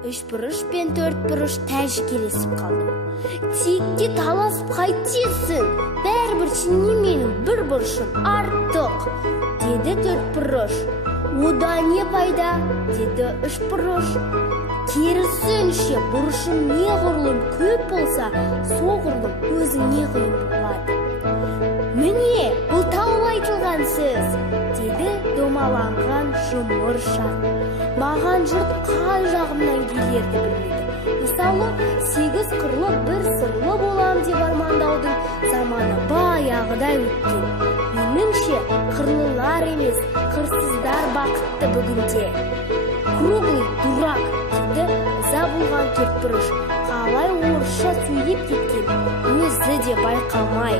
Үшбұрыш пен төртбұрыш тәжікелесіп қалды. Текте таласып қайтесің, бәрібір неменің бір бұрышым артық, деді төртбұрыш. Одан не пайда, деді үшбұрыш. Керісінше бұрышым неғұрлым көп болса, соғұрлым өзіңе қиын болады. Міне, бұл тауып айтылған сөз, деді домаланған жұмыршақ. Маған жұрт қай жағымнан келерді білмейді. Мысалы, 8 қырлы бір сырлы болам деп армандаудың заманы баяғыдай өткен. Меніңше, қырлылар емес, қырсыздар бақытты бүгінде. Круглый дурак, деді ыза болған төртбұрыш. Қалай орысша сөйлеп кеткен, өзі де байқамай.